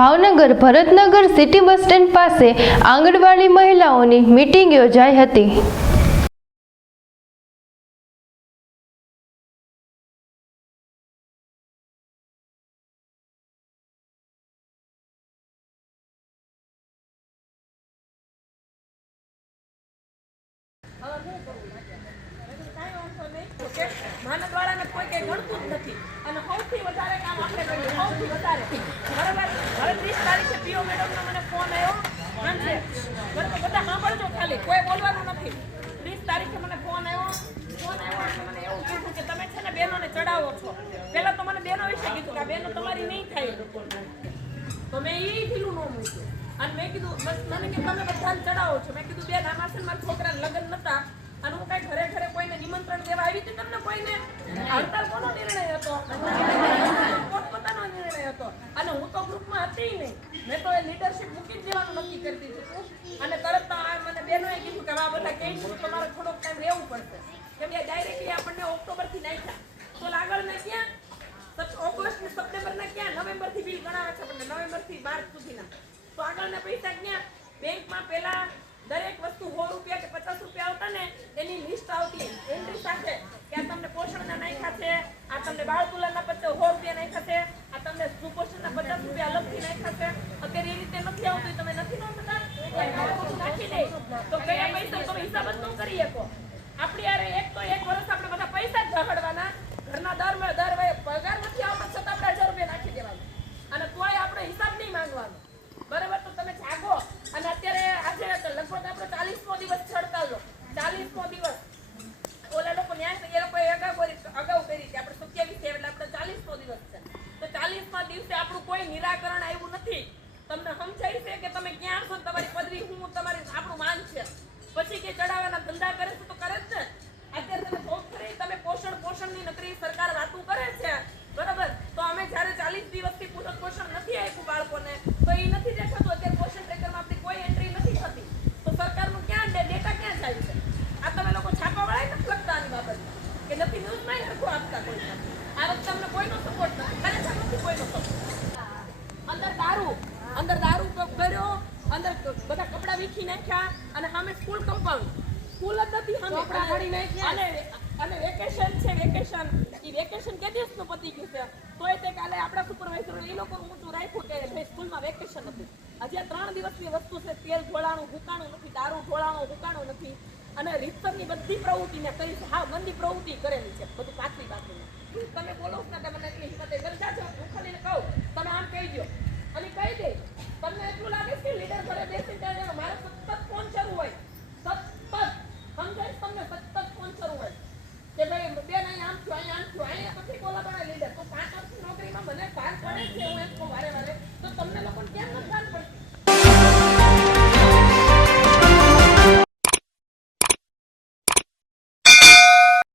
Bhavnagar Bharatnagar city bus stand પાસે આંગણવાડી મહિલાઓની meeting યોજાઈ હતી. માનદવાળાને કોઈ નથી. અને સૌથી વધારે કામ આપણે કરીએ સૌથી વધારે બરાબર? હવે ત્રીસ તારીખે પીઓ મેડમનો મને ફોન આવ્યો. બરાબર બધા સાંભળજો ખાલી. કોઈ બોલવાનું નથી. ત્રીસ તારીખે મને ફોન આવ્યો. ફોન આવ્યો મને એવું કીધું કે તમે છે ને બહેનોને ચડાવો છો. પહેલાં તો મને બહેનો વિશે કીધું કે બહેનો તમારી નહીં થાય. તો મેં એ ઢીલું ન મૂક્યું. અને મેં કીધું, બસ મને કે તમે બધાને ચડાવો છો. મેં કીધું, બેન, આમાં છે મારા છોકરાને લગ્ન નતા. અને હું કાંઈ ઘરે ઘરે કોઈને નિમંત્રણ દેવા આવી હતી તમને કોઈને? હડતાલ કોનો નિર્ણય હતો. પોતપોતાનો નિર્ણય હતો. અને હું ગ્રુપમાં હતી નહીં. મેં તો એ લીડરશિપ મૂકી દેવાનું નક્કી કરી દીધું અને તરત મને બેનોએ કીધું કે આ બધા કહે તમારે થોડોક ટાઈમ રહેવું પડશે. કે ડાયરેક્ટલી આપણને ઓક્ટોબરથી નાખ્યા તો આગળને ક્યાં? ઓગસ્ટ ને સપ્ટેમ્બર ક્યાં? નવેમ્બરથી બિલ ગણાવે છે આપણને. નવેમ્બર માર્ચ સુધીના. તો આગળના પૈસા ક્યાં? બેંકમાં પહેલાં દરેક વસ્તુ સો રૂપિયા કે પચાસ રૂપિયા આવતા ને એની લિસ્ટ આવતી. એન્ટ્રી સાથે કે આ તમને પોષણના નાખ્યા છે તમને બાળ તુલનના પચાસ સો રૂપિયા નાખ્યા છે, આ તમને સુપોષણના પચાસ રૂપિયા અલગથી નાખ્યા છે. અત્યારે એ રીતે નથી આવતું તમે નથી નોંધતા નાખી દે. તો કયા પૈસા તમે હિસાબ જ ન કરી શકો. આપણી યાર એક તો એક વર્ષ આપણે બધા પૈસા જ ઝઘડવાના ઘરના દર દર પગાર નથી આવતો, છતાં આપણે હજાર રૂપિયા નાખી દેવાનું. અને તોય આપણે હિસાબ નહીં માંગવાનો. બરાબર? તો તમે જાગો. અને અત્યારે આજે લગભગ આપણે ચાલીસમો દિવસ છે લો. ચાલીસમો દિવસ ઓલા લોકો ન્યાય એ લોકોએ અગાઉ કરી અગાઉ કરી હતી આપણે સત્યાવીસ એટલે આપણે ચાલીસમો દિવસ છે તો ચાલીસમા દિવસે આપણું કોઈ નિરાકરણ આવ્યું નથી. તમને સમજાય છે કે તમે ક્યાં છો તમારી પદવી હું તમારી આપણું માન છે પછી કે ચડાવવાના ધંધા કરે છે તો કરે જ ને અત્યારે તમે બહુ ખરી તમે પોષણ પોષણની નકરી સરકાર વાતું કરે છે બરાબર તો અમે જ્યારે ચાલીસ દિવસથી પૂરક પોષણ નથી આપ્યું બાળકોને તો એ નથી દેખાતું અત્યારે પોષણ ટ્રેકરમાં આપણી કોઈ એન્ટ્રી નથી થતી તો સરકારનું ક્યાં ડે- ડેટા ક્યાં જાય છે આ તમે લોકો છાપાવાળાએ નથી લખતા આની બાબતમાં કે નથી આપતા કોઈ આ વખતે અમને કોઈનો સપોર્ટ નથી ખરેખર નથી કોઈનો સપોર્ટ અંદર દારૂ અંદર દારૂ કર્યો અંદર બધા કપડા વીખી નાખ્યા અને સામે સ્કૂલ કમ્પાઉન્ડ સ્કૂલ જ નથી સામે. અને અને વેકેશન છે વેકેશન. ઈ વેકેશન કે દિવસનું પતી ગયું છે? તોય તે કાલે આપણા સુપરવાઇઝર એ લોકો ઊંચું રાખ્યું કે ભાઈ સ્કૂલમાં વેકેશન નથી હજી ત્રણ દિવસની વસ્તુ છે તેલ ઢોળાણું હુકાણું નથી દારૂ ઢોળાણું હુકાણું નથી. અને રીતસરની બધી પ્રવૃત્તિને કરી છે હા, મંદી પ્રવૃત્તિ કરેલી છે, બધું પાછલી પાછલી તમે બોલો ને મને એટલી હિંમત